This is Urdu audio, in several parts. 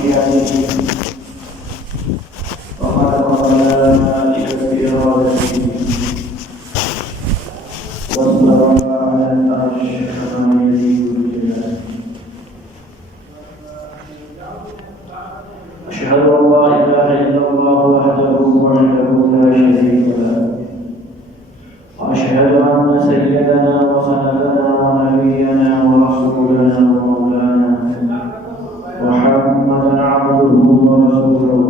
ومشيئته وخلق الملائكة بإرادته واستوى على العرش كما يليق بجلاله. أشهد أن لا إله إلا الله وحده لا شريك له، وأشهد أن سيدنا وسندنا ونبينا ورسولنا ومولانا محمدا عبده ورسوله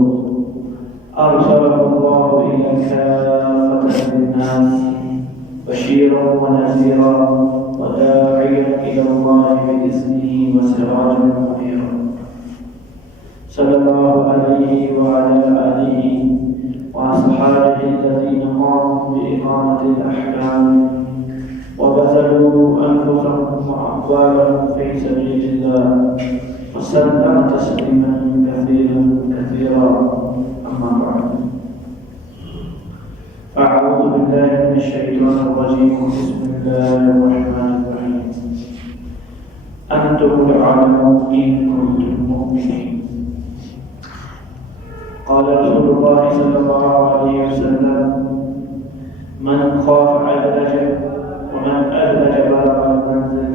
أرسله الله إلى كافة الناس بشيرا ونذيرا وداعيا إلى الله بإذنه وسراجا منيرا. صلى الله عليه وعلى آله وأصحابه الذين قاموا بإقامة الأحكام وبذلوا أنفسهم وأموالهم في سبيل الله وسلم تسليما كثيرا كثيرا. أما بعد، أعوذ بالله من الشيطان الرجيم. بسم الله الرحمن الرحيم. أنتم الأعلمون إن كنتم مؤمنين. قال رسول الله صلى الله عليه وسلم: من خاف أدلج ومن أدلج بلغ المنزل.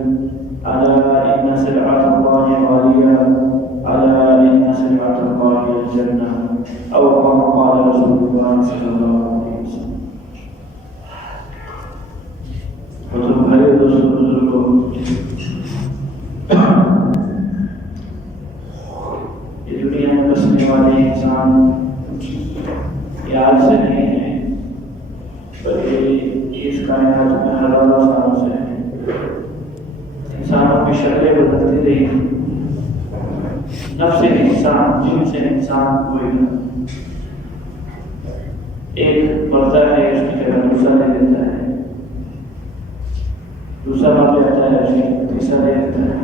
ألا إن سلعة الله غالية، ألا إن سلعة الله الجنة، أو كما قال رسول الله صلى الله عليه وسلم. حضور بھائی دوستوں بزرگوں، یہ دنیا میں بسنے والے انسان یاد سے نہیں ہیں، بلکہ اس کائنات میں ہزاروں سالوں سے ہیں. انسانوں کی شکلیں بدلتی رہی ہیں. نفس انسان، جن سے انسان کوئی نہ، ایک مرتا ہے اس کی جگہ دوسرا لے لیتا ہے، دوسرا مر جاتا ہے اس کی تیسرا لے لیتا ہے.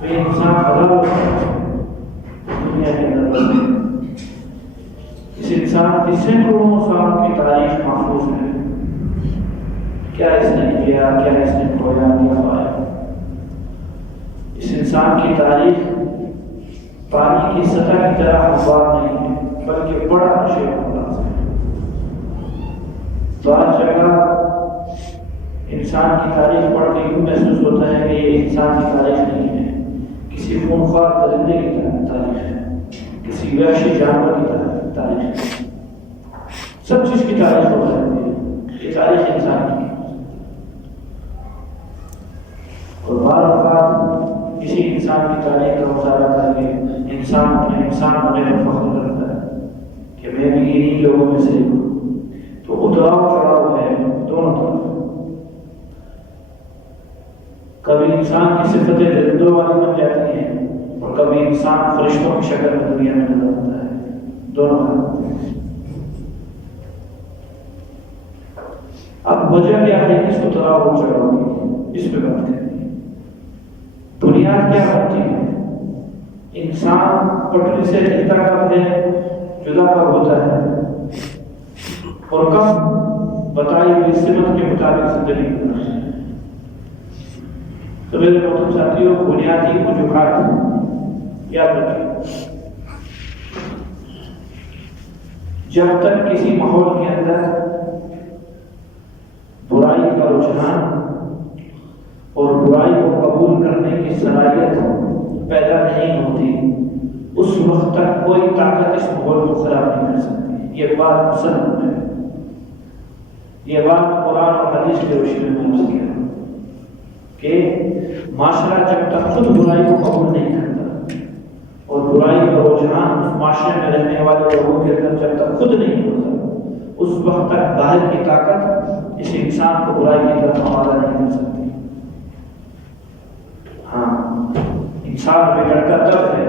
تو یہ انسان ہزاروں دنیا کے اندر بستے ہیں. اس انسان کی سینکڑوں سال کی تاریخ محفوظ ہے. کیا اس نے کیا، کیا اس نے کھویا، کیا پایا. اس انسان کی تاریخ پانی کی سطح کی طرح ہموار نہیں ہے، بلکہ بڑا شیء انداز ہے. بعض جگہ انسان کی تاریخ پڑھ کے یوں محسوس ہوتا ہے کہ یہ انسان کی تاریخ نہیں ہے، کسی خونخوار درندے کی تاریخ ہے، کسی وحشی جانور کی تاریخ ہے. سب چیز کی تاریخ ہو جاتی ہے. یہ تاریخ انسان کی. اور بعض اوقات کسی انسان کی تاریخ کا مطالعہ کر کے انسان اپنے انسان ہونے پر فخر کرتا ہے کہ میں بھی انہی لوگوں میں سے ہوں. تو اتراؤ چڑھاؤ ہے دونوں طرف. کبھی انسان کی صفتیں درندوں والی بن جاتی ہیں اور کبھی انسان فرشتوں کی شکل میں دنیا میں نظر آتا ہے. دونوں حالات ہیں. اب وجہ کیا ہے اس اتراؤ چڑھاؤ کی، اس پہ بات کریں. بنیاد کیا ہوتی ہے؟ انسان پٹری سے ہلتا کب ہے، جدا کب ہوتا ہے، اور کب بتائی ہوئی سمت کے مطابق زندگی گزارتا ہے. تو میرے محترم ساتھیوں، بنیادی وجوہات یاد رکھیں. جب تک کسی ماحول کے اندر برائی کا رجحان اور برائی کو قبول کرنے کی صلاحیت پیدا نہیں ہوتی، اس وقت تک کوئی طاقت اس ماحول کو خراب نہیں کر سکتی. یہ بات مسلم ہے. یہ بات قرآن اور حدیث کی روشنی میں عرض کیا کہ معاشرہ جب تک خود برائی کو قبول نہیں کرتا اور برائی کا رجحان اس معاشرے میں رہنے والے لوگوں کے اندر جب تک خود نہیں ہوتا، اس وقت تک باہر کی طاقت اس انسان کو برائی کی طرف آمادہ نہیں کر سکتی. ہاں، انسان بگڑتا تب ہے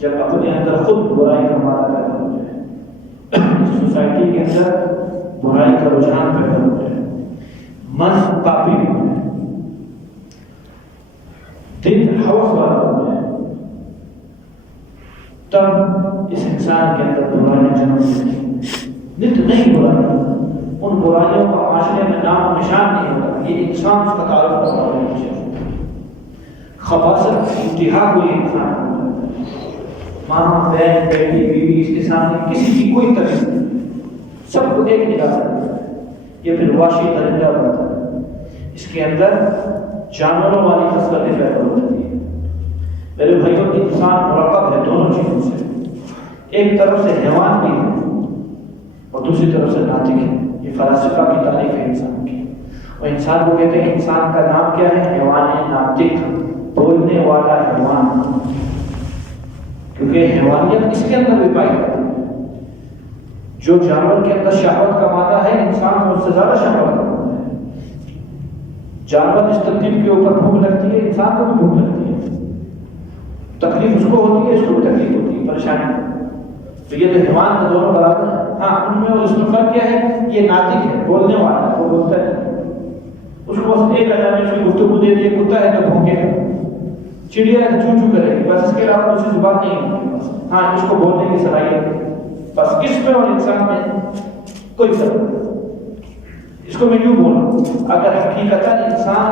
جب اپنے اندر خود برائی کا مادہ پیدا ہو جائے، سوسائٹی کے اندر برائی کا رجحان پیدا ہو جائے، من کافی ہو جائے، دل ہوس والا ہو جائے، تب اس انسان کے اندر برائیاں جنم لیتی ہیں. نت نہیں برائی، ان برائیوں کا معاشرے میں نام نشان نہیں ہوتا. یہ انسان اس کا تعارف کرتا ہے. خباثت انتہا کوئی انسان ہوتا ہے. ماں بہن بیٹی بیوی اس کے سامنے کسی کی کوئی تمیز نہیں، سب کو ایک نگاہ سے دیکھتا ہے۔ یہ پھر وحشی درندہ بنتا ہے، اس کے اندر جانوروں والی خصلتیں پیدا ہو جاتی ہیں۔ میرے بھائیوں، انسان مرکب ہے دونوں چیزوں سے، ایک طرف سے حیوان بھی ہے اور دوسری طرف سے ناطق ہے۔ یہ فلاسفہ کی تعریف ہے انسان کی، اور انسان کو کہتے ہیں انسان کا نام کیا ہے؟ حیوان ناطق، بولنے والا حیوان، کیونکہ حیوانیت اس کے اندر بھی پائی جاتی ہے۔ جو جانور کے اندر شہوت کا مادہ ہے، انسان کو اس سے زیادہ شہوت کا مادہ ہے۔ جانور اس ترتیب کے اوپر بھوک لگتی ہے، انسان کو بھی بھوک لگتی ہے، تکلیف اس کو ہوتی ہے، اس کو بھی تکلیف ہوتی ہے، پریشانی۔ تو یہ تو حیوان کا دونوں برابر ہے۔ ہاں، ان میں اور اس میں فرق کیا ہے؟ یہ ناطق ہے، بولنے والا ہے، وہ بولتا ہے، اس کو بس ایک ادا میں اس کی گفتگو دے دیے، کتا ہے تو بھونکے گا، چڑیا ہے تو چو چو کرے گی، بس اس کے علاوہ دوسری زبان نہیں ہوتی۔ ہاں، اس کو بولنے کی صلاحیت ہے، بس اس میں اور انسان میں کوئی فرق نہیں۔ اس کو میں یوں بولوں، اگر حقیقتاً انسان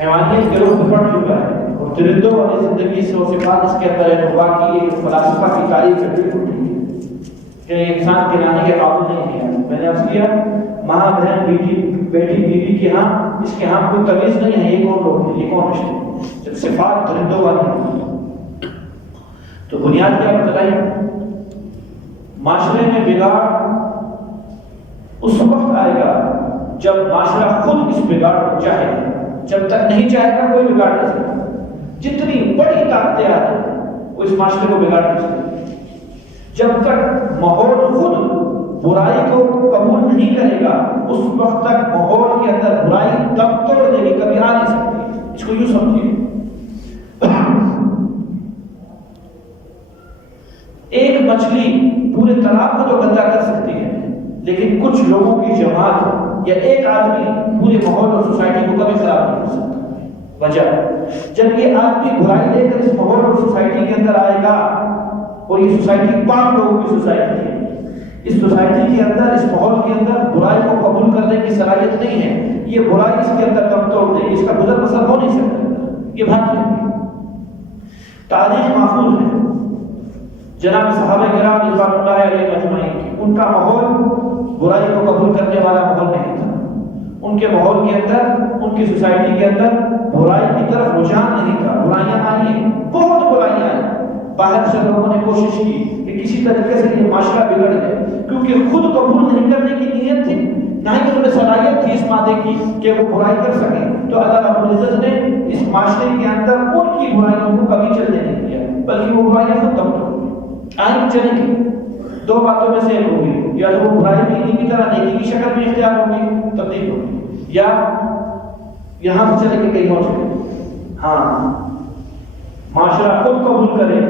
حیوانیت کے روح میں پڑ چکا ہے اور درندوں والی زندگی سے وہ صفات اس کے اندر ہے، تو باقی ایک فلاسفہ کی تعریف ہے بالکل ٹھیک ہے کہ انسان کے لانے کے قابل نہیں ہے۔ میں نے عرض کیا، ماں بہن بیٹی بیوی کے ہاں اس کے ہاں کوئی تمیز نہیں ہے، یہ کون لوگ ہیں، یہ کون رشتے، جب صفات درندوں والی ہیں۔ تو بنیاد کیا بتلائی؟ معاشرے میں بگاڑ اس وقت آئے گا جب معاشرہ خود اس بگاڑ کو چاہے گا۔ جب تک نہیں چاہے گا کوئی بگاڑ نہیں سکتا۔ جتنی بڑی طاقتیں آتی ہیں وہ اس معاشرے کو بگاڑ نہیں سکتی۔ جب تک ماحول خود برائی کو قبول نہیں کرے گا، اس وقت تک ماحول کے اندر برائی دم توڑ دے گی، کبھی آ نہیں سکتی۔ اس کو یوں سمجھیے، ایک مچھلی پورے تالاب کو تو گندا کر سکتی ہے، لیکن کچھ لوگوں کی جماعت یا ایک آدمی پورے ماحول اور سوسائٹی کو کبھی خراب نہیں کر سکتا۔ وجہ، جب یہ آدمی برائی لے کر اس ماحول اور سوسائٹی کے اندر آئے گا، اور یہ سوسائٹی 5 لوگوں کی سوسائٹی ہے، اس سوسائٹی کے اندر، اس ماحول کے اندر برائی کو قبول کرنے کی صلاحیت نہیں ہے، یہ برائی اس کے اندر دم توڑ دے گی، اس کا گزر بسر ہو نہیں سکتا، یہ بات ہے۔ تاریخ محفوظ ہے، جناب صحابہ کرام رضوان اللہ علیہ اجمعین کی، ان کا ماحول برائی کو قبول کرنے والا ماحول نہیں تھا۔ ان کے ماحول کے اندر، ان کی سوسائٹی کے اندر برائی کی طرف رجحان نہیں تھا۔ برائیاں آئی ہیں، بہت برائیاں آئی، باہر سے لوگوں نے کوشش کی کہ کسی طریقے سے یہ معاشرہ بگڑ جائے، کیونکہ خود قبول نہیں کرنے کی نیت تھی، نہ ہی انہیں صلاحیت تھی اس مادے کی کہ وہ برائی کر سکیں۔ تو اللہ رب العزت نے اس معاشرے کے اندر ان کی برائیوں کو کبھی چلنے نہیں دیا، بلکہ وہ برائیاں خود دم توڑ آئیں چلیں گی۔ 2 باتوں میں سے ایک ہوگی، یا تو وہ برائی بھی انہیں کی طرح نیکی کی شکل میں اختیار ہوگی، تبدیل ہوگی، یا یہاں سے چلے کے کہیں اور چلے۔ ہاں، معاشرہ خود قبول کرے،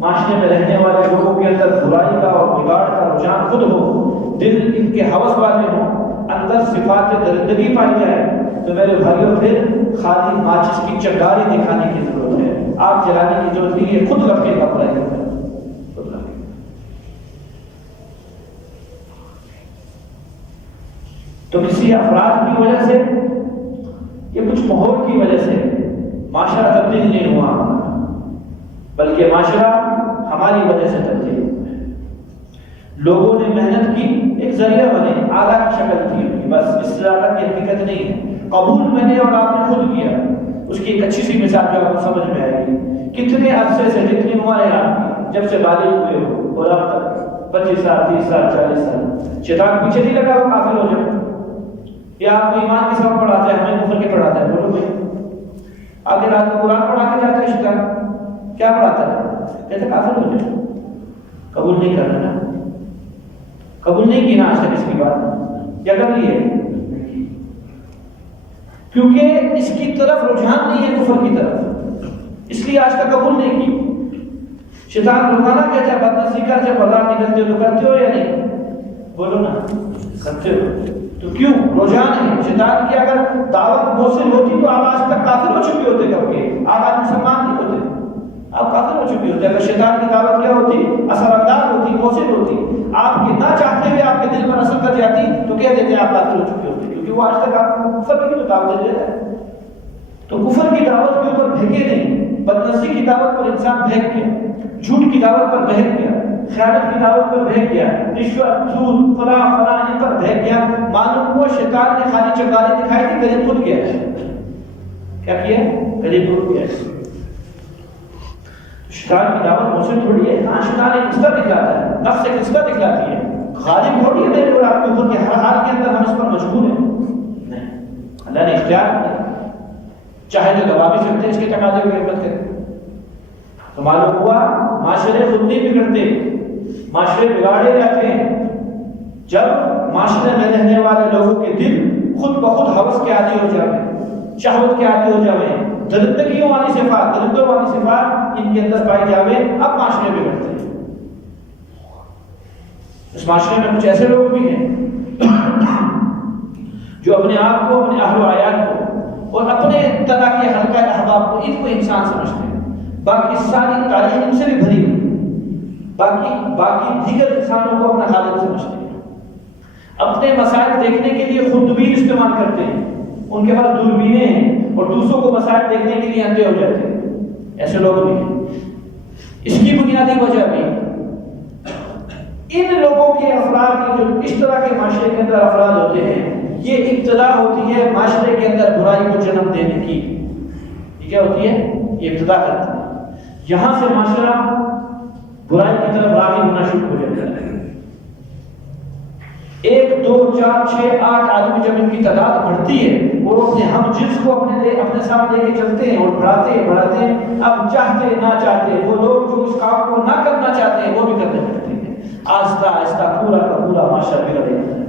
معاشرے میں رہنے والے لوگوں کے اندر برائی کا اور بگاڑ کا رجحان خود ہو، دل ان کے ہوس والے ہوں، اندر صفات درندگی پائی جائے، تو میرے بھائیوں پھر خالی ماچس کی چنگاری دکھانے کی ضرورت ہے، آگ جلانے کی ضرورت نہیں ہے، خود رکھے گا برائی کا۔ تو کسی افراد کی وجہ سے یا کچھ ماحول کی وجہ سے معاشرہ تبدیل نہیں ہوا، بلکہ معاشرہ ہماری وجہ سے تبدیل ہوا ہے۔ لوگوں نے محنت کی، ایک ذریعہ بنے، اعلیٰ کی شکل کی، بس اس سے زیادہ کی حقیقت نہیں ہے۔ قبول میں نے اور آپ نے خود کیا، اس کی ایک اچھی سی مثال جو آپ کو سمجھ میں آئے گی۔ کتنے عرصے سے، جتنی عمر ہے آپ کی، جب سے بالغ ہوئے ہو اور اب تک 25 سال 30 سال 40 سال، شیطان پیچھے نہیں لگا وہ کافر ہو جائے، یا آپ کو ایمان کے سبق پڑھاتا ہے، ہمیں کفر کے پڑھاتا ہے، بولو بھائی آگے رات کو قرآن پڑھا کے جاتا ہے شیطان، کیا پڑھاتا ہے؟ کہتے کافر ہو جائے، قبول نہیں کرنا نا، قبول نہیں کی نا آج تک اس کی بات، کیا کر لی ہے؟ کیونکہ اس کی طرف رجحان نہیں ہے، کفر کی طرف، اس لیے آج تک قبول نہیں کی۔ شیطان روزانہ کہتا ہے بدنصیحی کر، جب بازار نکلتے ہو تو کرتے ہو یا نہیں؟ بولو نا، کرتے ہو۔ تو کیوں؟ رجحان ہے شیطان کی۔ اگر دعوت موصل ہوتی تو آپ آج تک کافر ہو چکے ہوتے، کب کے آپ آج مسلمان نہیں ہوتے، آپ کافر ہو چکے ہوتے۔ اگر شیطان کی دعوت کیا ہوتی؟ اثر انداز ہوتی، موصل ہوتی، آپ کے نہ چاہتے ہوئے آپ کے دل پر اثر کر جاتی، تو کہہ دیتے آپ کافر ہو چکے ہوتے، کیونکہ وہ آج تک آپ کو کفر کی تو دعوت دے رہا ہے۔ تو کفر کی دعوت کے اوپر بھیگے نہیں، بدنصی کی دعوت پر انسان بہک گیا، جھوٹ کی دعوت پر بہک گیا، خیانت کی دعوت پر بہک گیا، رشوت، سود، فلاں فلاں ان پر بہک گیا، معلوم ہوا شیطان نے خالی چنگاری دکھائی تھی، قریب خود گیا۔ کیا کیا؟ قریب خود گیا۔ شیطان کی دعوت مجھ سے تھوڑی ہے، ہاں شیطان ایک رستہ دکھلاتا ہے، نفس ایک رستہ دکھلاتی ہے، غالب تھوڑی ہے میرے اور آپ کے اوپر کہ ہر حال کے اندر ہم اس پر مجبور ہیں۔ نہیں، اللہ نے اختیار کیا، چاہے تو دبا بھی سکتے ہیں اس کے تقاضے کو حکمت کریں۔ تو معلوم ہوا معاشرے خود نہیں بگڑتے، معاشرے بگاڑے جاتے ہیں جب معاشرے میں رہنے والے لوگوں کے دل خود بخود ہوس کے عادی ہو جاوے، شہوت کے عادی ہو جاوے، درندگیوں والی صفات، درندوں والی صفات ان کے اندر پائی جاوے، اب معاشرے بگڑتے ہیں۔ اس معاشرے میں کچھ ایسے لوگ بھی ہیں جو اپنے آپ کو، اپنے اہل و عیال کو اور اپنے طرح کے حلقہ احباب کو، ان کو انسان سمجھتے ہیں، باقی ساری تاریخ ان سے بھی بھری ہوئی، باقی دیگر انسانوں کو اپنا خالق سمجھتے ہیں، اپنے مسائل دیکھنے کے لیے خوردبین استعمال کرتے ہیں، ان کے پاس دوربینیں ہیں اور دوسروں کو مسائل دیکھنے کے لیے اندھے ہو جاتے ہیں۔ ایسے لوگ بھی ہیں۔ اس کی بنیادی وجہ بھی ان لوگوں کے افراد کی، جو اس طرح کے معاشرے کے اندر افراد ہوتے ہیں، یہ ابتدا ہوتی ہے معاشرے کے اندر برائی کو جنم دینے کی۔ یہ کیا ہوتی ہے؟ یہ ابتدا کرتی ہے، یہاں سے معاشرہ برائی کی طرف راغب ہونا شروع ہو جاتا ہے۔ 1 2 4 6 8 آدمی جب ان کی تعداد بڑھتی ہے اور اپنے ہم جنس کو اپنے ساتھ لے کے چلتے ہیں اور بڑھاتے ہیں، اب چاہتے نہ چاہتے وہ لوگ جو اس کام کو نہ کرنا چاہتے ہیں وہ بھی کرنے لگتے ہیں، آہستہ آہستہ پورا کا پورا معاشرہ بگڑ جاتا ہے۔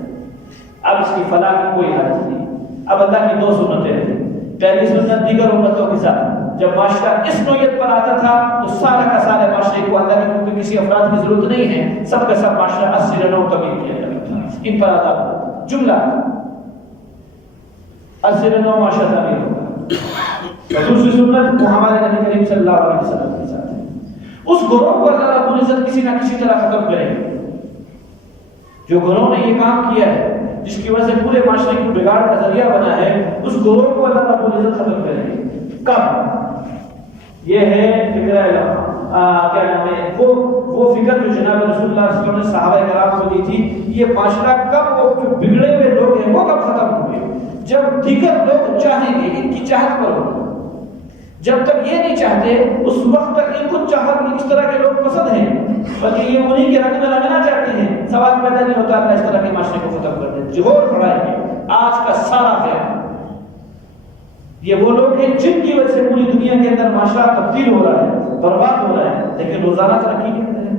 اب اس کی فلاح کی کوئی حالت نہیں۔ اب اللہ کی 2 سنتیں ہیں۔ پہلی سنت دیگر امتوں کے ساتھ جب معاشرہ اس نوعیت پر آتا تھا تو سارا کا سارے معاشرے کو، اللہ کی کیونکہ کسی افراد کی ضرورت نہیں ہے، سب کا سب معاشرہ 80 رنوں تبدیل کیا جاتا تھا، ان پر آتا تھا جملہ 80 رنوں معاشرہ تعمیر ہوگا۔ دوسری سنت وہ ہمارے نبی کریم صلی اللہ علیہ وسلم کے ساتھ ہے، اس گروہ کو اللہ رب العزت کسی نہ کسی طرح ختم کرے گا۔ جو گروہ نے یہ کام کیا ہے، جس کی وجہ سے پورے معاشرے کی بگاڑ کا ذریعہ بنا ہے، اس گروہ کو اللہ رب العزت ختم کرے گا۔ کب؟ یہ ہے فکر کیا نام ہے، وہ فکر جو جناب رسول اللہ صلی اللہ علیہ وسلم نے صحابہ کرام کو دی تھی، یہ معاشرہ کب، وہ جو بگڑے ہوئے لوگ ہیں وہ کب ختم ہوں گے؟ جب دیگر لوگ چاہیں گے، ان کی چاہت پر ہوگا۔ جب تک یہ نہیں چاہتے اس وقت تک ان کو چاہت نہیں، اس طرح کے لوگ پسند ہیں، بلکہ یہ انہیں کے رنگ میں رنگنا چاہتے ہیں۔ سوال پیدا نہیں ہوتا اللہ اس طرح کے معاشرے کو ختم کر دے، جوہر پڑھائیں گے۔ آج کا سارا خیال یہ وہ لوگ ہیں جن کی وجہ سے پوری دنیا کے اندر معاشرہ تبدیل ہو رہا ہے، برباد ہو رہا ہے، لیکن روزانہ ترقی کے اندر ہے،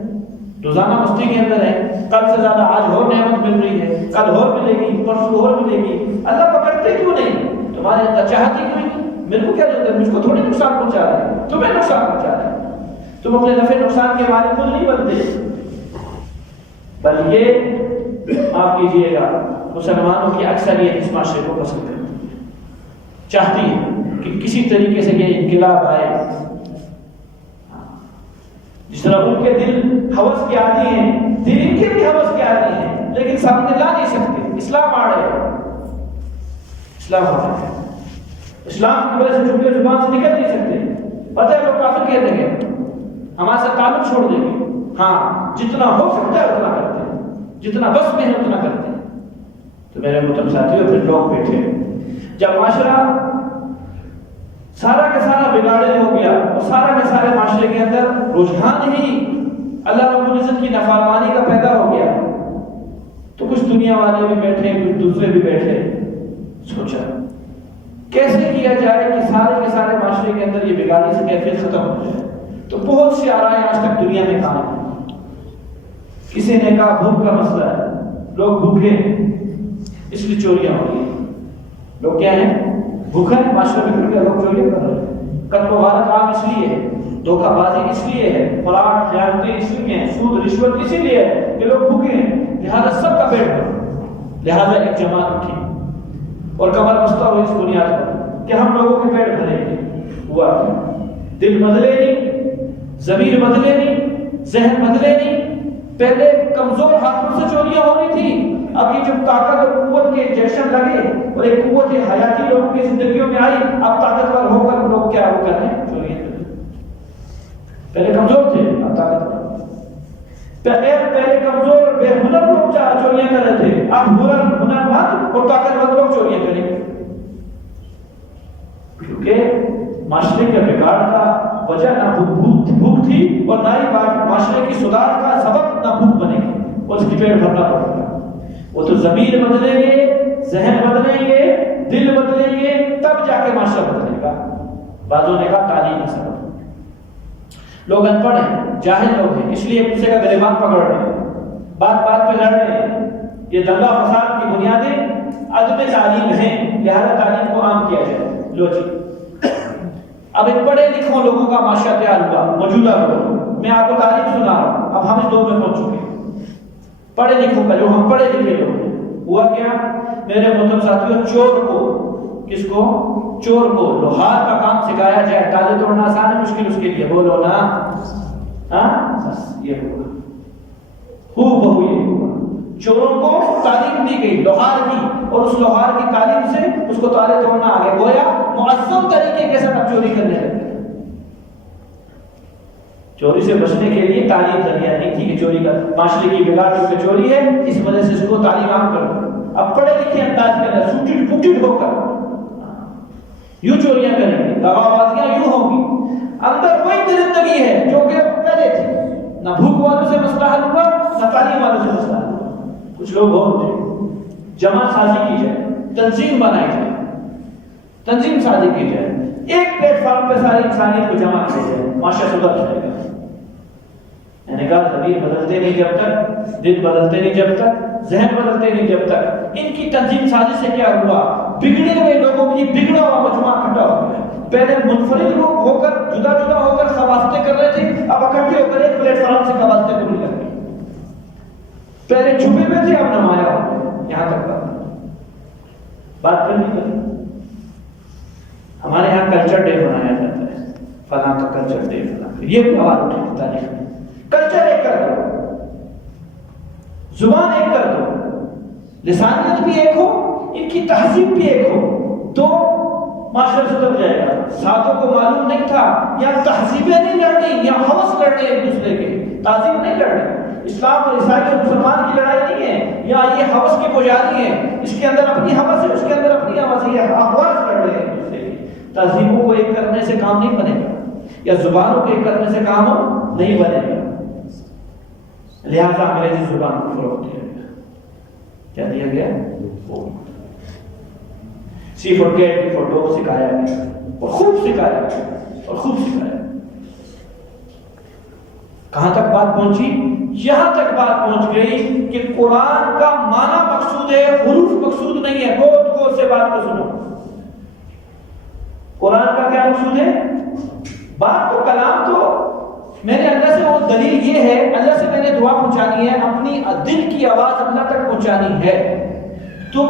روزانہ مستی کے اندر ہے۔ کل سے زیادہ آج اور نعمت مل رہی ہے، کل اور ملے گی، پرسوں اور ملے گی۔ اللہ پکڑتے کیوں نہیں؟ تمہارے اندر چاہتی کیوں نہیں؟ میرے کو کیا ضرورت ہے؟ مجھ کو تھوڑی نقصان پہنچا رہے ہیں، تمہیں نقصان پہنچا رہے ہیں۔ تم اپنے نفع نقصان کے مالک خود نہیں بنتے، بلکہ معاف کیجیے گا مسلمانوں کی اکثریت اس معاشرے کو پسند کرتی ہے، چاہتی ہے کہ کسی طریقے سے یہ انقلاب آئے۔ جس طرح ان کے دل ہوس کے آتی ہیں، دل ان کے بھی ہوس کے آتی ہیں، لیکن سامنے لا نہیں سکتے۔ اسلام آ رہے ہیں، اسلام آ رہے ہیں، اسلام کی وجہ سے چونکہ زبان سے نکل نہیں سکتے، پتہ ہے لوگ کافر کہہ دیں گے، ہمارے سے تعلق چھوڑ دیں گے۔ ہاں جتنا ہو سکتا ہے اتنا کرتے ہیں، جتنا بس میں ہے اتنا کرتے ہیں۔ تو میرے محترم ساتھیوں، پھر لوگ بیٹھے جب معاشرہ سارا کا سارا بگاڑے ہو گیا اور سارا کے سارے معاشرے کے اندر رجحان ہی اللہ رب العزت کی نافرمانی کا پیدا ہو گیا، تو کچھ دنیا والے بھی بیٹھے، کچھ دوسرے بھی بیٹھے، سوچا کیسے کیا جائے کہ سارے کے سارے معاشرے کے اندر یہ بگاڑی سے کیفیت ختم ہو جائے۔ تو بہت سی آرائیں آج تک دنیا میں کام ہیں۔ کسی نے کہا بھوک کا مسئلہ ہے، لوگ بھوکے اس لیے چوریاں ہو رہی ہیں۔ لوگ کیا ہیں؟ بھوکا ہے، معاشرے میں پھر کے لوگ چوریاں کر رہے ہیں، قتل و غارت عام اس لیے ہے، دھوکہ بازی اس لیے ہے، فراڈ خیانتیں اس لیے ہیں، سود رشوت اسی لیے ہے کہ لوگ بھوکے ہیں، لہذا سب کا پیٹ بھرو، لہذا ایک جماعت اٹھی اور کمر بستہ ہوئی اس بنیاد پر کہ ہم لوگوں کے پیٹ بھریں گے۔ ہوا دل بدلے نہیں، ضمیر بدلے نہیں، ذہن بدلے نہیں۔ پہلے کمزور ہاتھوں سے چوریاں ہو رہی تھی، اب یہ جب طاقت اور قوت کے جشن لگے اور ایک قوت حیاتی لوگوں کی زندگیوں میں آئی، اب طاقتور ہو کر لوگ کیا ہو کر رہے ہیں؟ چوریاں۔ پہلے کمزور تھے اب طاقتور، پہلے کمزور اور بے ہنر لوگ چوریاں کر رہے تھے، اب ہنرمند اور طاقتور لوگ چوریاں کریں گے، کیونکہ معاشرے کا بگاڑ کا وجہ نہ بھوک تھی اور نہ ہی معاشرے کی سدھار کا سبب نہ بھوک بنے گی، اور اس کی پیٹ بھرنا پڑے گا۔ وہ تو ضمیر بدلیں گے، ذہن بدلیں گے، دل بدلیں گے، تب جا کے معاشرہ بدلے گا۔ بعضوں نے کہا تعلیم کا سبب، لوگ ان پڑھ ہیں، جاہل لوگ ہیں، اس لیے ایک دوسرے کا گریبان پکڑ رہے ہیں، بات بات پہ لڑ رہے ہیں۔ یہ دنگا فساد کی بنیادیں عدم تعلیم ہیں، لہذا تعلیم کو عام کیا جائے۔ لو جی، اب ان پڑھے لکھوں لوگوں کا معاشرہ تیار ہوا، موجودہ لوگ، میں آپ کو تعلیم سنا رہا ہوں، اب ہم اس دور میں پہنچ چکے ہیں۔ پڑھے لکھوں کا، جو ہم پڑھے لکھے لوگ ہیں، ہوا کیا؟ میرے محترم ساتھیوں، چور کو، کس کو؟ چور کو لوہار کا کام سکھایا جائے، تالے توڑنا آسان ہے مشکل اس کے لیے؟ بولو نا، ہاں بس یہ ہوا، خوب بہو یہ ہوا۔ چوروں کو تعلیم دی گئی لوہار کی، اور اس لوہار کی تعلیم سے اس کو تالے توڑنا آگے، گویا معظم طریقے کے ساتھ اب چوری کرنے لگے۔ چوری سے بچنے کے لیے تعلیم ذریعہ نہیں تھی کہ چوری کا معاشرے کی بگاڑ جو چوری ہے، اس وجہ سے اس کو تعلیم عام کر دو۔ اب پڑھے لکھے انداز کے اندر سوٹڈ پوٹڈ ہو کر یوں چوریاں کریں گے، دغابازیاں یوں ہوں گی، اندر وہی درندگی ہے جو کہ پہلے تھی۔ نہ بھوک والوں سے مسئلہ حل ہوا، نہ تعلیم والوں سے مسئلہ حل ہوا۔ کچھ لوگ ہوتے جماعت سازی کی جائے، تنظیم بنائی جائے، تنظیم سازی کی جائے، ایک پلیٹ فارم پہ ساری انسانیت کو جمع کیا جائے، معاشرہ سدھر جائے گا۔ میں نے کہا زمین بدلتے نہیں جب تک، دل بدلتے نہیں جب تک، ذہن بدلتے نہیں جب تک۔ ان کی تنظیم سازی سے کیا ہوا؟ بگڑے ہوئے لوگوں کی بگڑا ہوا مجموعہ اکٹھا ہو گیا۔ پہلے منفرد لوگ ہو کر جدا جدا ہو کر خواستے کر رہے تھے، اب اکٹھے ہو کر ایک پلیٹ فارم سے خواستے کرنے لگے۔ پہلے چھپے ہوئے تھے، اب نمایاں ہو گئے۔ یہاں تک بات کرنی کرنی۔ ہمارے یہاں کلچر ڈے منایا جاتا ہے، فلاں کا کلچر ڈے، فلاں کا، یہ سوال اٹھے تاریخ میں۔ کلچر ایک کر دو، زبان ایک کر دو، لسانیت بھی ایک ہو، ان کی تہذیب بھی ایک ہو، تو معاشرہ سدھر جائے گا۔ ساتھوں کو معلوم نہیں تھا، یا تہذیبیں نہیں لڑنی، یا ہوس لڑنے ایک دوسرے کے، تعظیم نہیں لڑنی۔ اسلام اور عیسائی اور مسلمان کی لڑائی نہیں ہے، یا یہ ہوس کی پجاری ہے، اس کے اندر اپنی ہوس ہے، اس کے اندر اپنی ہوس ہے، یہ آواز لڑ رہے ہیں ایک دوسرے کی۔ تہذیبوں کو ایک کرنے سے کام نہیں بنے گا، یا زبانوں کو ایک کرنے سے کام نہیں بنے گا۔ لہذا انگریزی زبان کو فروغ دیا گیا۔ کیا دیا گیا؟ C for cat, D for dog سکھایا گیا، اور خوب سکھایا گیا، اور خوب سکھایا۔ کہاں تک بات پہنچی؟ یہاں تک بات پہنچ گئی کہ قرآن کا معنی مقصود ہے، حروف مقصود نہیں ہے۔ بہت غور سے بات کو سنو۔ قرآن کا کیا مقصود ہے؟ بات تو، کلام تو میں نے اللہ سے، وہ دلیل یہ ہے، اللہ سے میں نے دعا پہنچانی ہے، اپنی دل کی آواز اللہ تک پہنچانی ہے، تو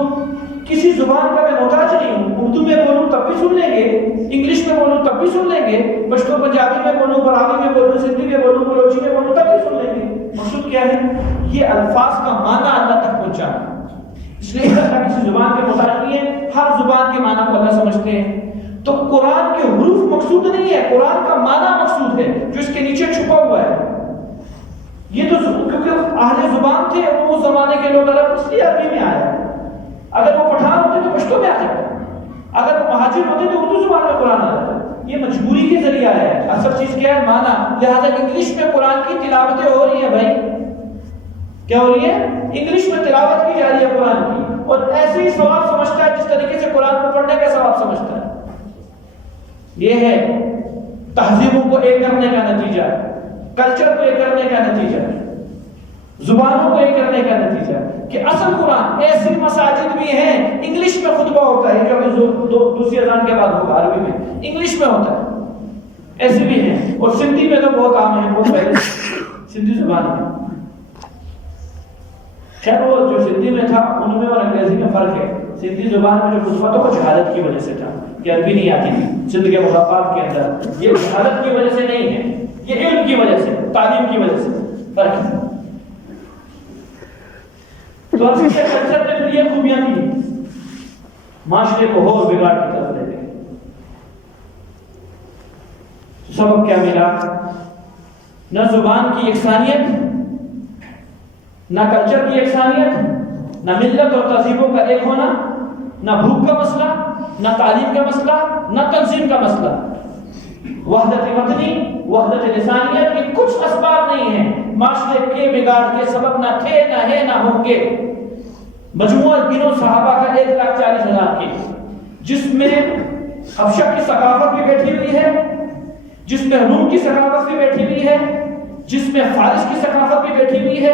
کسی زبان کا میں محتاج نہیں ہوں۔ اردو میں بولوں تب بھی سن لیں گے، انگلش میں بولوں تب بھی سن لیں گے، پشتو پنجابی میں بولوں، براوی میں بولوں، سندھی میں بولوں، بلوچی میں بولوں، تب بھی سن لیں گے۔ مقصود کیا ہے؟ یہ الفاظ کا معنی اللہ تک پہنچانا۔ اس لیے اللہ کسی زبان کے محتاج نہیں ہے، ہر زبان کے معنی کو اللہ سمجھتے ہیں۔ تو قرآن کے حروف مقصود نہیں ہے، قرآن کا معنی مقصود ہے، جو اس کے نیچے چھپا ہوا ہے۔ یہ تو کیونکہ اہل زبان تھے، وہ اس زمانے کے لوگ، عرب، اس لیے عربی میں آیا۔ اگر وہ پٹھان ہوتے تو پشتو میں آ جاتا، اگر وہ مہاجر ہوتے تو اردو زبان میں قرآن آ جاتا۔ یہ مجبوری کے ذریعہ ہے، اصل چیز کیا ہے؟ معنی۔ لہذا انگلش میں قرآن کی تلاوتیں ہو رہی ہیں بھائی، کیا ہو رہی ہے؟ انگلش میں تلاوت کی جا رہی ہے قرآن کی، اور ایسے ہی ثواب سمجھتا ہے جس طریقے سے قرآن کو پڑھنے کا ثواب سمجھتا ہے۔ یہ ہے تہذیبوں کو ایک کرنے کا نتیجہ، کلچر کو ایک کرنے کا نتیجہ، زبانوں کو ایک کرنے کا نتیجہ، کہ اصل قرآن ایسی مساجد بھی ہیں انگلش میں خطبہ ہوتا ہے، جو ابھی دوسری اذان کے بعد ہوگا عربی میں، انگلش میں ہوتا ہے، ایسے بھی ہیں۔ اور سندھی میں تو بہت عام ہے، بہت پہلے سندھی زبان میں۔ خیر وہ جو سندھی میں تھا ان میں اور انگریزی میں فرق ہے۔ سندھی زبان میں جو خطبہ تو کچھ حالت کی وجہ سے تھا کہ عربی نہیں آتی تھی سندھ کے مخاطبات کے اندر، یہ حالت کی وجہ سے نہیں ہے، یہ علم کی وجہ سے، تعلیم کی وجہ سے فرق ہے۔ تو عربی کے کلچر میں پھر یہ خوبیاں تھیں، معاشرے کو اور بگاڑ کی طرف لے گئے۔ سبب کیا ملا؟ نہ زبان کی یکسانیت، نہ کلچر کی یکسانیت، نہ ملت اور تہذیبوں کا ایک ہونا، نہ بھوک کا مسئلہ، نہ تعلیم کا مسئلہ، نہ تنظیم کا مسئلہ۔ وحدت وطنی، وحدت لسانیت کے کچھ اسباب نہیں ہیں، معاشرے کے بگاڑ کے سبب نہ تھے، نہ ہے، نہ ہوں گے۔ مجموعہ گنو صحابہ کا 1,40,000 کی، جس میں حبشہ کی ثقافت بھی بیٹھی ہوئی ہے، جس میں روم کی ثقافت بھی بیٹھی ہوئی ہے، جس میں فارس کی ثقافت بھی بیٹھی ہوئی ہے،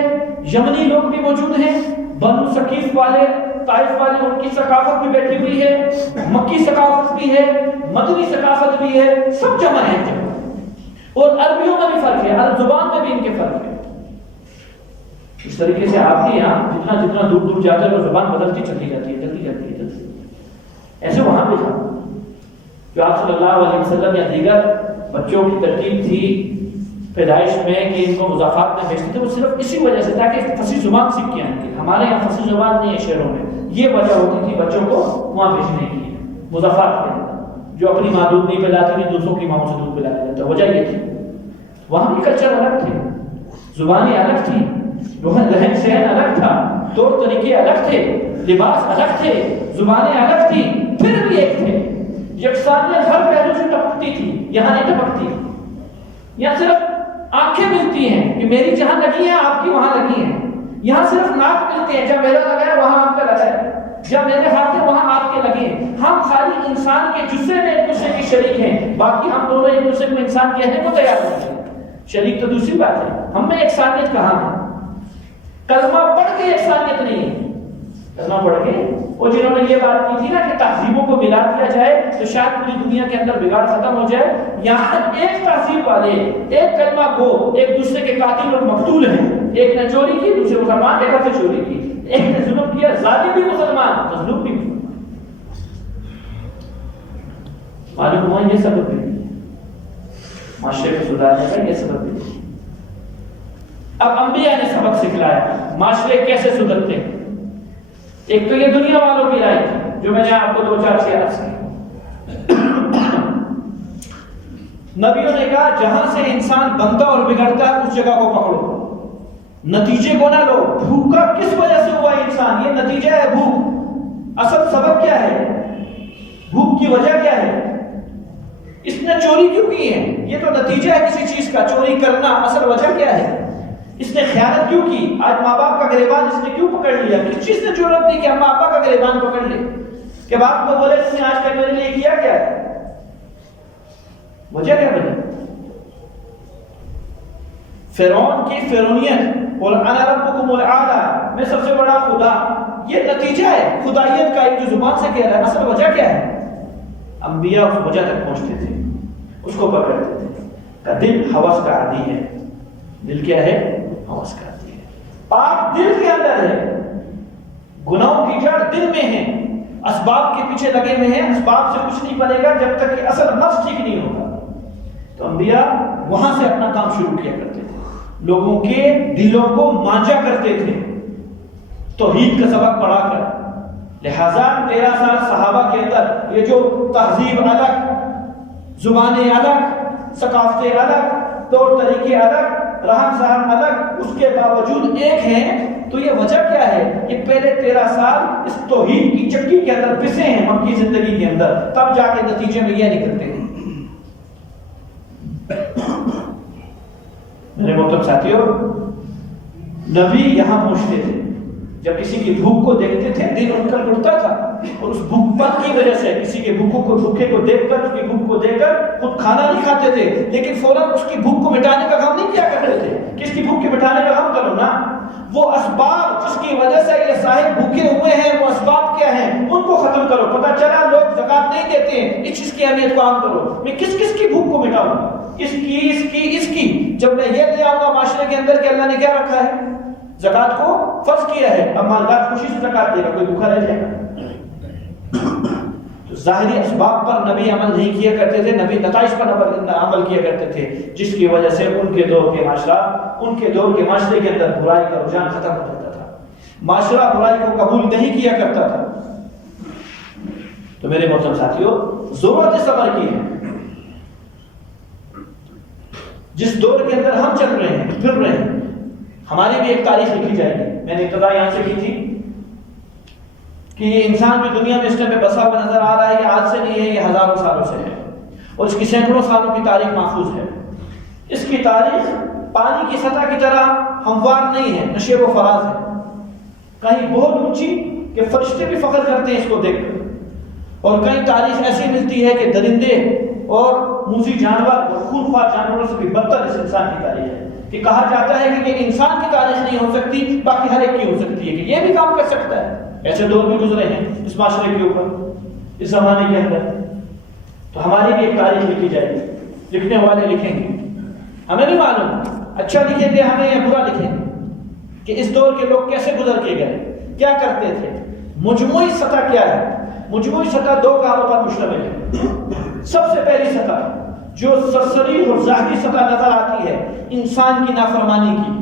یمنی لوگ بھی موجود ہیں، بنو ثقیف والے، طائف والے، ان کی ثقافت بھی بیٹھی ہوئی ہے، مکی ثقافت بھی ہے، مدنی ثقافت بھی ہے، سب جمع ہے جمع۔ اور عربیوں میں بھی فرق ہے، عرب زبان میں بھی ان کے فرق ہے۔ اس طریقے سے آپ کے یہاں جتنا جتنا دور دور جاتے ہیں وہ زبان بدلتی چلی جاتی ہے، جلدی جاتی ہے جلدی۔ ایسے وہاں پہ تھا جو آپ صلی اللہ علیہ وسلم یا دیگر بچوں کی ترتیب تھی پیدائش میں کہ ان کو مضافات میں بھیجتے تھے، وہ صرف اسی وجہ سے تاکہ فصیح زبان سیکھ کے آئیں گے۔ ہمارے یہاں فصیح زبان نہیں ہے شہروں میں، یہ وجہ ہوتی تھی بچوں کو وہاں بھیجنے کی، مضافات کے اندر، جو اپنی ماں دودھ نہیں پلاتی تھی دوسروں کی ماں سے دودھ پلایا جاتا، وجہ یہ تھی۔ وہاں بھی کلچر الگ تھے، زبانیں الگ تھی، رہن سہن الگ تھا، طور طریقے الگ تھے، لباس الگ تھے، زبانیں الگ تھی، پھر بھی ایک تھے۔ یکسانیت ہر پہلو سے ٹپکتی تھی، یہاں نہیں ٹپکتی۔ یہاں صرف آنکھیں ملتی ہیں کہ میری جہاں لگی ہے آپ کی وہاں لگی ہے، یہاں صرف ناک ملتے ہیں، جب میرا لگا ہے وہاں آپ کا لگا ہے، جب میرے ہاتھ ہے وہاں آپ کے لگے ہیں۔ ہم خالی انسان کے جسے میں ایک دوسرے کی شریک ہیں، باقی ہم دونوں ایک دوسرے کو انسان کہنے کو تیار نہیں ہیں۔ شریک تو دوسری بات ہے، ہم میں یکسانیت کہاں ہے؟ کلمہ پڑھ کے یکسانیت نہیں ہے، کلمہ پڑھ کے وہ جنہوں نے یہ بات کی تھی نا کہ تہذیبوں کو ملا دیا جائے تو شاید پوری دنیا کے اندر بگاڑ ختم ہو جائے، یہاں ایک تہذیب والے، ایک کلمہ گو، ایک دوسرے کے قاتل اور مقتول ہیں، ایک نے چوری کی دوسرے مسلمان کے گھر سے چوری کی، ایک نے ظلم کیا، ظالم بھی مسلمان مظلوم بھی مسلمان۔ معلوم ہوا یہ سبب بھی معاشرے کو سدھارنے کا، یہ سبب بھی۔ اب انبیاء نے سبق سکھلایا معاشرے کیسے سدھرتے ہیں۔ ایک تو یہ دنیا والوں کی رائے تھی جو میں نے آپ کو 2-4 سے عرض کی۔ نبیوں نے کہا جہاں سے انسان بنتا اور بگڑتا ہے اس جگہ کو پکڑو، نتیجے کو نہ لو۔ بھوکا کس وجہ سے ہوا انسان، یہ نتیجہ ہے بھوک، اصل سبب کیا ہے، بھوک کی وجہ کیا ہے، اس نے چوری کیوں کی ہے، یہ تو نتیجہ ہے کسی چیز کا، چوری کرنا، اصل وجہ کیا ہے، اس نے خیانت کیوں کی، آج ماں باپ کا گریبان اس نے کیوں پکڑ لیا، کس چیز نے ضرورت دی کہ ہم ماں باپ کا گریبان پکڑ لیں، کہ باپ کو بولے تم نے آج تک میرے لیے کیا کیا ہے، وجہ کیا بنی؟ فرعون کی فرعونیت، قل انا ربکم الاعلی، میں سب سے بڑا خدا، یہ نتیجہ ہے خدائیت کا، ایک جو زبان سے کہہ رہا ہے، اصل وجہ کیا ہے؟ انبیاء اس وجہ تک پہنچتے تھے، اس کو پکڑتے تھے کہ دل ہوس کا عادی ہے، دل کیا ہے، ہوس کا عادی ہے، پاپ دل کے اندر ہے، گناہوں کی جڑ دل میں ہے، اسباب کے پیچھے لگے ہوئے ہیں، اسباب سے کچھ نہیں بنے گا جب تک کہ اصل نفس ٹھیک نہیں ہوگا۔ تو انبیاء وہاں سے اپنا کام شروع کیا کرتے تھے، لوگوں کے دلوں کو مانجا کرتے تھے توحید کا سبق پڑھا کر۔ لہذا 13 سال صحابہ کے اندر یہ جو تہذیب الگ، زبانیں الگ، ثقافتیں الگ، طور طریقے الگ، رہن سہن الگ، اس کے باوجود ایک ہیں، تو یہ وجہ کیا ہے؟ یہ پہلے 13 سال اس توحید کی چکی کے اندر پسے ہیں مکی زندگی کے اندر، تب جا کے نتیجے میں یہ نکلتے ہیں۔ میرے محترم ساتھیوں، نبی یہاں پہنچتے تھے، جب کسی کی بھوک کو دیکھتے تھے دل ان کا اٹھتا تھا، اور اس بھوک پن کی وجہ سے کسی کے بھوکے کو دیکھ کر، اس کی بھوک کو دیکھ کر خود کھانا نہیں کھاتے تھے، لیکن فوراً اس کی بھوک کو مٹانے کا کام نہیں کیا کرتے تھے کہ اس کی بھوک کے مٹانے کا کام کرو نا۔ وہ اسباب جس کی وجہ سے یہ صاحب بھوکے ہوئے ہیں، وہ اسباب کیا ہیں، ان کو ختم کرو۔ پتہ چلا لوگ زکات نہیں دیتے ہیں، اس چیز کی اہمیت کو عام کرو۔ میں کس کس کی بھوک کو مٹاؤں، اس کی جب میں یہ لے آؤں گا معاشرے کے اندر کہ اللہ نے کیا رکھا ہے، زکات کو فرض کیا ہے، اب مالدار خوشی سے زکات دے گا، کوئی بھوکا رہ جائے گا۔ تو ظاہری اسباب پر نبی عمل نہیں کیا کرتے تھے، نبی نتائج پر عمل کیا کرتے تھے، جس کی وجہ سے ان کے دور کے معاشرے کے اندر برائی کا رجحان ختم ہو جاتا تھا، معاشرہ برائی کو قبول نہیں کیا کرتا تھا۔ تو میرے محترم ساتھیوں، ضرورت صبر کی ہے۔ جس دور کے اندر ہم چل رہے ہیں، پھر رہے ہیں، ہماری بھی ایک تاریخ لکھی جائے گی۔ میں نے ابتدا یہاں سے کی تھی کہ یہ انسان جو دنیا میں اس میں بسا ہوا نظر آ رہا ہے، یہ آج سے نہیں ہے، یہ ہزاروں سالوں سے ہے، اور اس کی سینکڑوں سالوں کی تاریخ محفوظ ہے۔ اس کی تاریخ پانی کی سطح کی طرح ہموار نہیں ہے، نشیب و فراز ہے، کہیں بہت اونچی کہ فرشتے بھی فخر کرتے ہیں اس کو دیکھ کر، اور کہیں تاریخ ایسی ملتی ہے کہ درندے اور موذی جانور اور خونخوار جانوروں سے بھی بدتر اس انسان کی تاریخ ہے، کہ کہا جاتا ہے کہ یہ انسان کی تاریخ نہیں ہو سکتی، باقی ہر ایک کی ہو سکتی ہے، کہ یہ بھی کام کر سکتا ہے۔ ایسے دور بھی گزرے ہیں اس معاشرے کے اوپر، اس زمانے کے اندر۔ تو ہماری بھی ایک تاریخ لکھی جائے گی، لکھنے والے لکھیں گے، ہمیں نہیں معلوم اچھا لکھیں گے ہمیں یا برا لکھیں گے کہ اس دور کے لوگ کیسے گزر کے گئے، کیا کرتے تھے۔ مجموعی سطح کیا ہے؟ مجموعی سطح دو کاموں پر مشتمل ہے۔ سب سے پہلی سطح جو سرسری اور ظاہری سطح نظر آتی ہے انسان کی نافرمانی کی،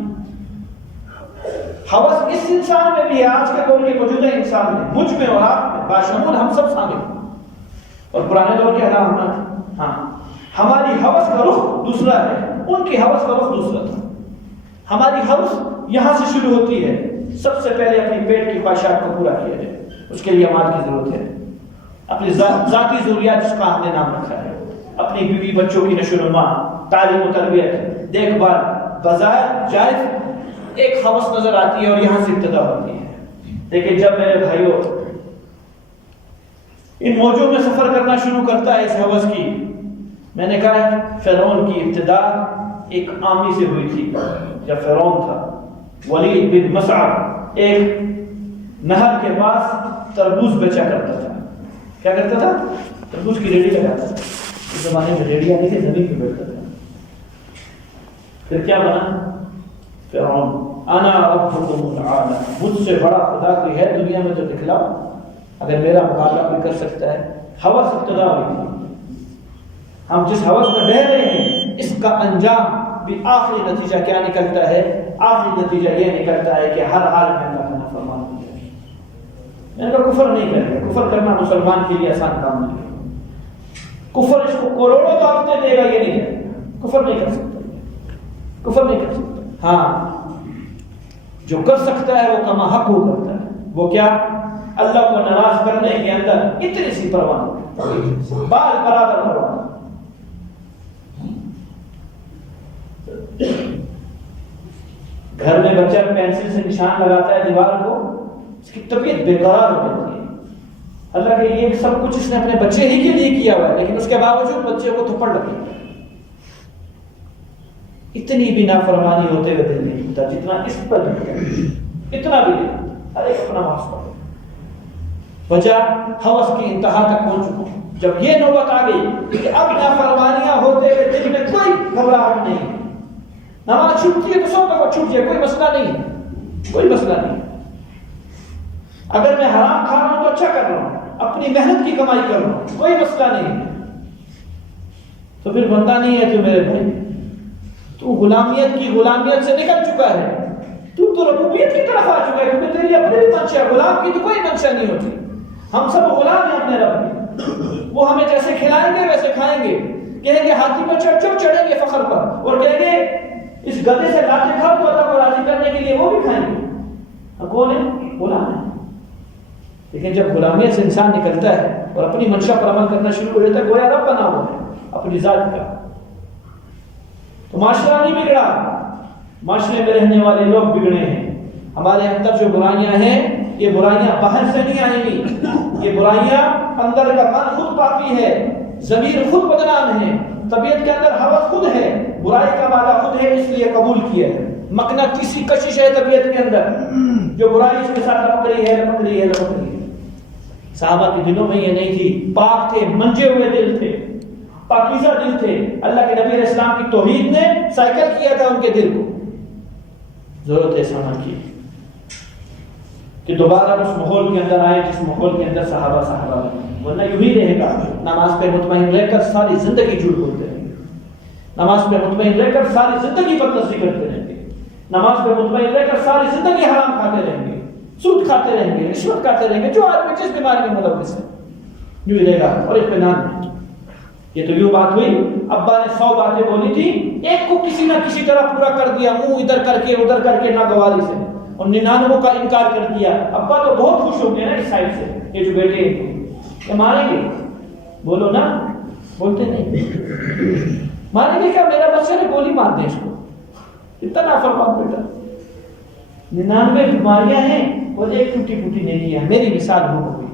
ہوس اس انسان میں بھی ہے، آج کے دور کے موجودہ انسان میں، مجھ میں اور آپ میں، باشمول ہم سب شامل ہیں، اور پرانے دور کے علامات۔ ہاں، ہماری ہوس کا رخ دوسرا ہے، ان کی ہوس کا رخ دوسرا تھا۔ ہماری ہوس یہاں سے شروع ہوتی ہے، سب سے پہلے اپنی پیٹ کی خواہشات کو پورا کیا جائے، اس کے لیے مال کی ضرورت ہے، اپنی ذاتی ضروریات جس کا ہم نے نام رکھا ہے، اپنی بیوی بچوں کی نشو و نما، تعلیم و تربیت، دیکھ بھال، بظاہر جائز ایک ہوس نظر آتی ہے، اور یہاں سے ابتدا ہوتی ہے۔ لیکن جب میرے بھائیوں ان موجوں میں سفر کرنا شروع کرتا ہے اس ہوس کی، میں نے کہا فرعون کی ابتدا ایک عامی سے ہوئی تھی۔ جب فرعون تھا، ولید بن مسعر ایک نہر کے پاس تربوز بیچا کرتا تھا۔ کیا کرتا تھا؟ تربوز کی ریڑھی لگاتا تھا۔ اس زمانے میں ریڑھی آتی تھی، زمین پہ بیٹھتا تھا۔ پھر کیا بنا؟ فرعون، انا ربکم الاعلی، مجھ سے بڑا خدا کوئی ہے دنیا میں تو دکھلاؤ، اگر میرا مقابلہ کوئی کر سکتا ہے۔ ہوس ابتدا ہوئی تھی۔ ہم جس ہوس میں بہ رہے ہیں اس کا انجام بھی آخری نتیجہ کیا نکلتا ہے؟ آخری نتیجہ یہ نکلتا ہے کہ ہر حال میں اللہ کا نافرمان ہو جائے۔ میں نے کہا کفر نہیں کرے گا، کفر کرنا مسلمان کے لیے آسان کام نہیں ہے۔ کفر اس کو کروڑوں دعوتیں دے گا، یہ نہیں کرے گا، کفر نہیں کر سکتا، کفر نہیں کر سکتا۔ ہاں، جو کر سکتا ہے وہ کما حق ہو کرتا ہے۔ وہ کیا؟ اللہ کو ناراض کرنے کے اندر اتنی سی پرواہ نہیں، بال برابر پرواہ۔ گھر میں بچہ پینسل سے نشان لگاتا ہے دیوار کو، اس کی طبیعت بےقرار ہو جاتی ہے۔ اللہ کہ یہ سب کچھ اس نے اپنے بچے ہی کے لیے کیا ہوا ہے، لیکن اس کے باوجود بچے کو تھپڑ لگے۔ اتنی بھی نافرمانی ہوتے ہوئے دل نہیں ہوتا جتنا اس پر اتنا بھی نہیں، ہر ایک اپنا واسطہ۔ وجہ ہوس کی انتہا تک پہنچ چکا۔ جب یہ نوبت آ گئی کہ اب نافرمانیاں ہوتے ہوئے دل میں کوئی گھبراہٹ نہیں، نماز چھوٹتی ہے تو سب کو چھوٹ جائے، کوئی مسئلہ نہیں، کوئی مسئلہ نہیں۔ اگر میں حرام کھا رہا ہوں تو اچھا کر رہا ہوں، اپنی محنت کی کمائی کر رہا ہوں، کوئی مسئلہ نہیں۔ تو پھر بندہ نہیں ہے تو میرے بھائی، تو غلامیت سے نکل چکا ہے، تو ربوبیت کی طرف آ چکا ہے، کیونکہ تیری اپنی بھی منشا ہے، غلام کی تو کوئی منشا نہیں ہوتی۔ ہم سب غلام ہیں اپنے رب کے، وہ ہمیں جیسے کھلائیں گے ویسے کھائیں گے، کہیں گے ہاتھی پر چڑھیں گے فخر پر، اور کہیں گے اس گدے سے لاتے کھاؤ تو اللہ کو راضی کرنے کے لیے وہ بھی کھائیں گے۔ کون ہے؟ غلام ہے۔ لیکن جب غلامیت سے انسان نکلتا ہے اور اپنی منشا پر عمل کرنا شروع ہو جاتا ہے، گویا رب بنا ہوا ہے اپنی ذات کا، تو معاشرہ نہیں بگڑا، معاشرے میں رہنے والے لوگ بگڑے ہیں۔ ہمارے اندر جو برائیاں ہیں، یہ برائیاں باہر سے نہیں آئیں گی، یہ برائیاں اندر کا من خود پاپی ہے، ضمیر خود بدنام ہے، طبیعت کے اندر ہوس خود ہے، برائی کا مادہ خود ہے، اس لیے قبول کیا ہے۔ مقناطیسی کشش ہے طبیعت کے اندر، جو برائی اس کے ساتھ لپک رہی ہے۔ صحابہ کے دلوں میں یہ نہیں تھی، پاک تھے، منجے ہوئے دل تھے، پاکیزہ دل تھے۔ اللہ کے نبی علیہ السلام کی توحید نے سائیکل کیا تھا ان کے دل کو۔ ضرورت ہے سمجھ کی کہ دوبارہ اس ماحول کے اندر آئے جس ماحول کے اندر صحابہ ورنہ یوں ہی رہے گا۔ نماز پہ مطمئن رہ کر ساری زندگی جھوٹ بولتے رہیں گے، نماز پہ مطمئن رہ کر ساری زندگی بدنصیحی کرتے رہیں گے، نماز پہ مطمئن رہ کر ساری زندگی حرام کھاتے رہیں گے، سود کھاتے رہیں گے، رشوت کھاتے رہیں گے، جو آدمی جس بیماری میں ملوث ہے یوں ہی رہے گا اور اطمینان نہیں۔ یہ تو یوں بات ہوئی، ابا نے 100 باتیں بولی تھی، ایک کو کسی نہ کسی طرح پورا کر دیا، منہ ادھر کر کے ادھر کر کے ناگواری سے، اور 99 کا انکار کر دیا۔ ابا تو بہت خوش ہو گئے نا اس سائڈ سے، یہ جو بیٹے یہ ماریں گے، بولو نا، بولتے نہیں، ماریں گے کیا؟ میرا بچہ نے گولی مار دے اس کو، اتنا نافرمان بیٹا۔ 99 بیماریاں ہیں اور ایک ٹوٹی پھوٹی نیکی ہے۔ میری مثال ہو گئی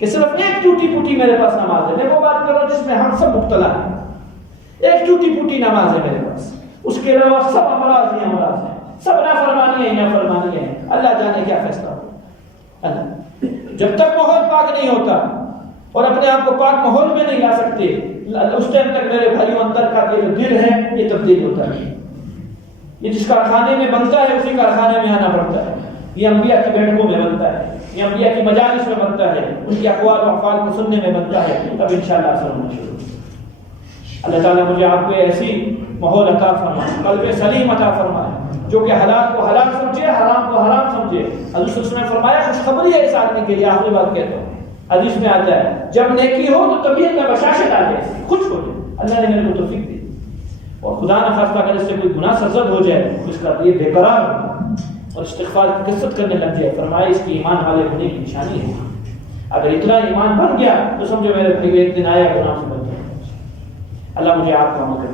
کہ صرف ایک ٹوٹی پھوٹی میرے پاس نماز ہے، میں وہ بات کر رہا ہوں جس میں ہم سب مبتلا ہیں۔ ایک ٹوٹی پھوٹی نماز ہے میرے پاس، اس کے علاوہ سب امراض ہی امراض ہیں، سب نافرمانیاں ہی نافرمانیاں ہیں۔ اللہ جانے کیا فیصلہ ہو۔ اللہ جب تک ماحول پاک نہیں ہوتا اور اپنے آپ کو پاک ماحول میں نہیں لا سکتے، اس ٹائم تک میرے بھائیوں اندر کا یہ جو دل ہے یہ تبدیل ہوتا ہے۔ یہ جس کارخانے میں بنتا ہے اسی کارخانے میں آنا پڑتا ہے۔ یہ انبیاء کی بیٹھکوں میں بنتا ہے، یہ انبیاء کی مجالس میں بنتا ہے، ان کی اقوال و افعال کو سننے میں بنتا ہے، تب انشاءاللہ اثر ہونا شروع ہوگا۔ اللہ تعالیٰ مجھے آپ کو ایسی ماحول عطا فرمائے، قلب سلیم عطا فرمائے، جو کہ حلال کو حلال سمجھے، حرام کو حرام سمجھے۔ حضور صلی اللہ علیہ وسلم نے فرمایا خوشخبری ہے اس آدمی کے لیے، آخری بات کہتا ہوں، حدیث میں آتا ہے جب نیکی ہو تو طبیعت میں بشاشت آ جائے، خوش ہو جائے۔ اللہ نے میرے کو توفیق دی، اور خدا نہ خواستہ اگر اس سے کوئی گناہ سرزد ہو جائے تو اس کا یہ بے قرار ہوگا اور استغفار کی کثرت کرنے لگ جائے۔ فرمایا اس کی ایمان والے ہونے کی نشانی ہے، اگر اتنا ایمان بن گیا تو سمجھو میرے بھائی ایک دن آیا گناہ سے بچ جائے۔ اللہ مجھے آپ کا مدد